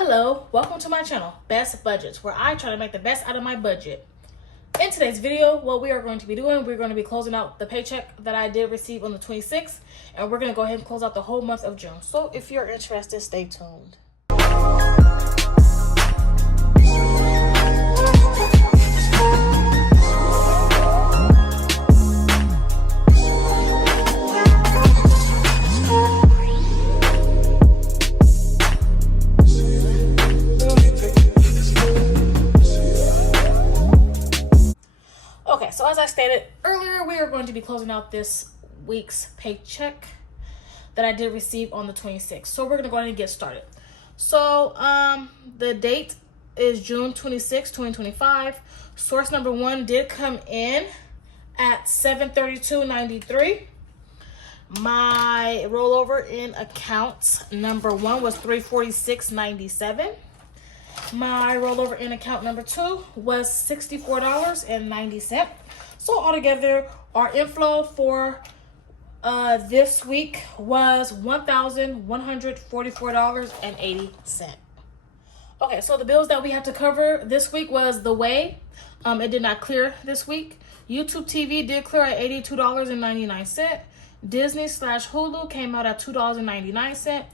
Hello, welcome to my channel, Best Budgets, where I try to make the best out of my budget. In today's video, what we are going to be doing, we're going to be closing out the paycheck that I did receive on the 26th, and we're going to go ahead and close out the whole month of June. So if you're interested, stay tuned. Okay, so as I stated earlier, we are going to be closing out this week's paycheck that I did receive on the 26th. So we're going to go ahead and get started. So the date is June 26, 2025. Source number one did come in at $732.93. My rollover in account number one was $346.97. My rollover in account number two was $64.90. So altogether, our inflow for this week was $1,144.80. Okay, so the bills that we had to cover this week was The Way. It did not clear this week. YouTube TV did clear at $82.99. Disney/Hulu came out at $2.99.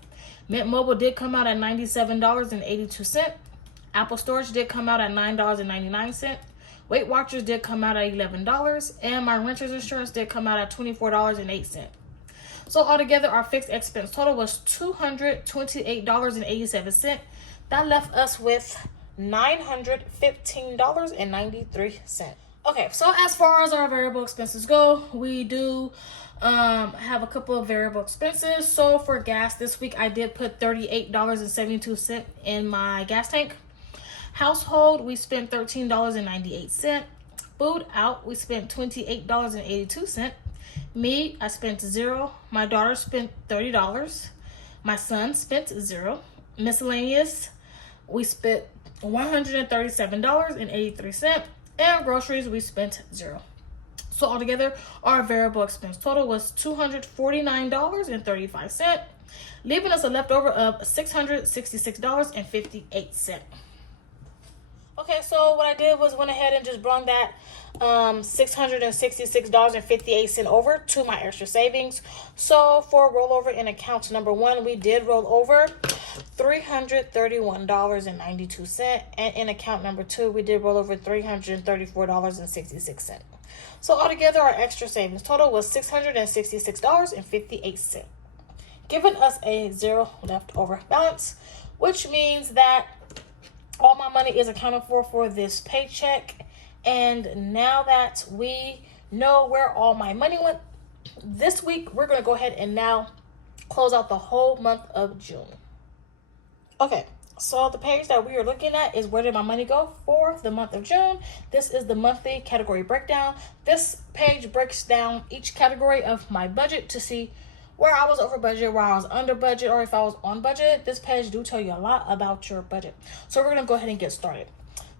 Mint Mobile did come out at $97.82. Apple Storage did come out at $9.99. Weight Watchers did come out at $11. And my renter's insurance did come out at $24.08. So altogether, our fixed expense total was $228.87. That left us with $915.93. Okay, so as far as our variable expenses go, we do have a couple of variable expenses. So for gas this week, I did put $38.72 in my gas tank. Household, we spent $13.98. Food out, we spent $28.82. Me, I spent $0. My daughter spent $30. My son spent $0. Miscellaneous, we spent $137.83. And groceries, we spent $0. So altogether, our variable expense total was $249.35, leaving us a leftover of $666.58. Okay, so what I did was went ahead and just brought that $666.58 over to my extra savings. So for rollover in account number one, we did roll over $331.92, and in account number two, we did roll over $334.66. So altogether, our extra savings total was $666.58, giving us a $0 leftover balance, which means that all my money is accounted for this paycheck. And now that we know where all my money went this week, we're going to go ahead and now close out the whole month of June. Okay, so the page that we are looking at is where did my money go for the month of June. This is the monthly category breakdown. This page breaks down each category of my budget to see where I was over budget, where I was under budget, or if I was on budget. This page do tell you a lot about your budget. So we're going to go ahead and get started.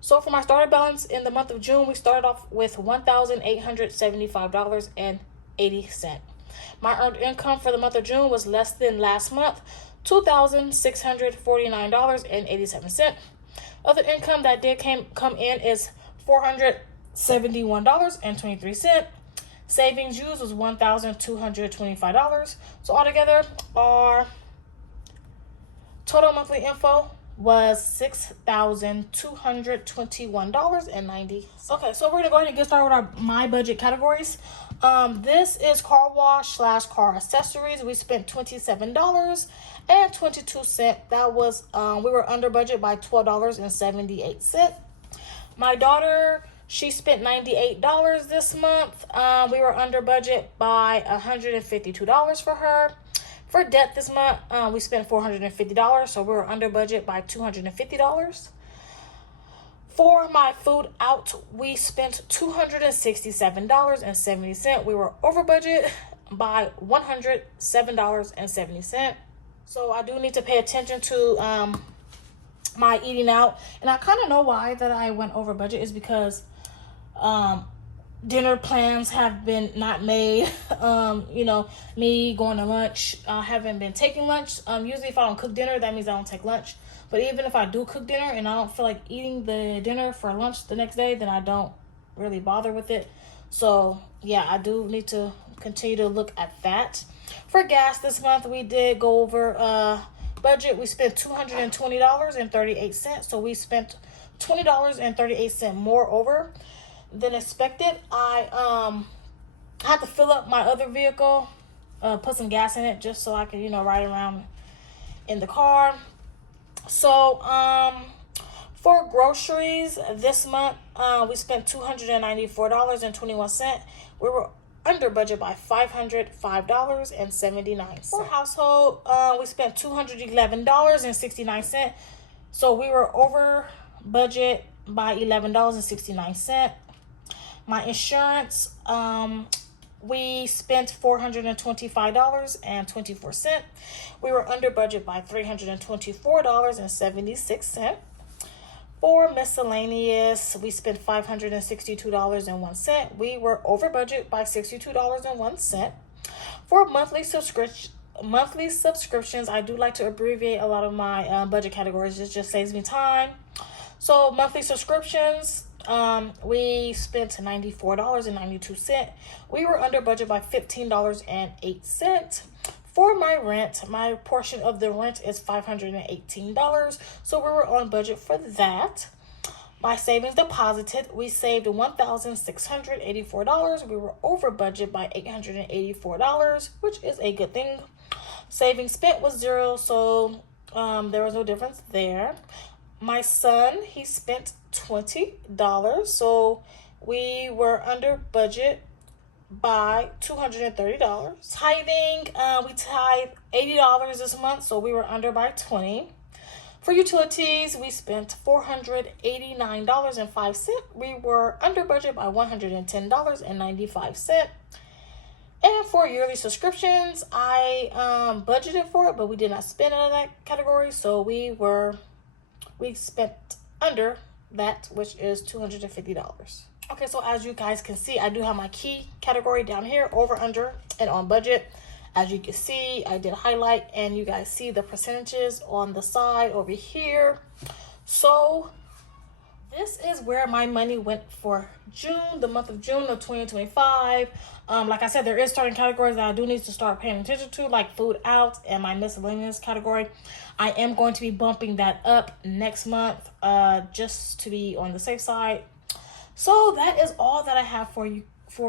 So for my starter balance in the month of June, we started off with $1,875.80. My earned income for the month of June was less than last month, $2,649.87. Other income that did come in is $471.23. Savings used was $1,225. So altogether, our total monthly info was $6,221.90. Okay, so we're gonna go ahead and get started with my budget categories. This is car wash / car accessories. We spent $27.22. That was we were under budget by $12.78. My daughter, she spent $98 this month. We were under budget by $152 for her. For debt this month, we spent $450, so we were under budget by $250. For my food out, we spent $267.70. We were over budget by $107.70. So I do need to pay attention to my eating out. And I kind of know why that I went over budget is because dinner plans have been not made. You know, me going to lunch, I haven't been taking lunch. Usually if I don't cook dinner, that means I don't take lunch. But even if I do cook dinner and I don't feel like eating the dinner for lunch the next day, then I don't really bother with it. So yeah, I do need to continue to look at that. For gas this month, we did go over budget. We spent $220.38. So we spent $20.38 more over than expected. I had to fill up my other vehicle, put some gas in it just so I could, you know, ride around in the car. So for groceries this month, we spent $294.21. We were under budget by $505.79. For household, we spent $211.69. So we were over budget by $11.69. My insurance, we spent $425.24. We were under budget by $324.76. For miscellaneous, we spent $562.01. We were over budget by $62.01. For monthly subscriptions, I do like to abbreviate a lot of my budget categories. It just saves me time. So monthly subscriptions, we spent $94.92. We were under budget by $15.08. For my rent, my portion of the rent is $518. So we were on budget for that. My savings deposited, we saved $1,684. We were over budget by $884, which is a good thing. Savings spent was $0, so there was no difference there. My son, he spent $20, so we were under budget by $230. Tithing, we tithe $80 this month, so we were under by $20. For utilities, we spent $489.05. We were under budget by $110.95. And for yearly subscriptions, I budgeted for it, but we did not spend out of that category, so we spent under that, which is $250. Okay, so as you guys can see, I do have my key category down here, over, under, and on budget. As you can see, I did highlight, and you guys see the percentages on the side over here. So this is where my money went for June, the month of June of 2025. Like I said, there is certain categories that I do need to start paying attention to, like food out and my miscellaneous category. I am going to be bumping that up next month, just to be on the safe side. So that is all that I have for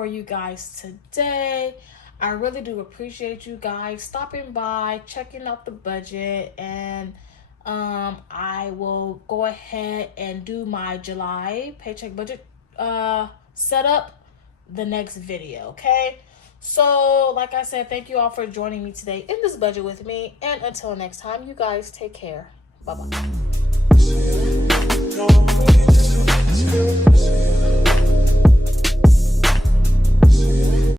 you guys today. I really do appreciate you guys stopping by, checking out the budget, and I will go ahead and do my July paycheck budget setup the next video, okay? So like I said, thank you all for joining me today in this budget with me, and until next time, you guys take care. Bye-bye.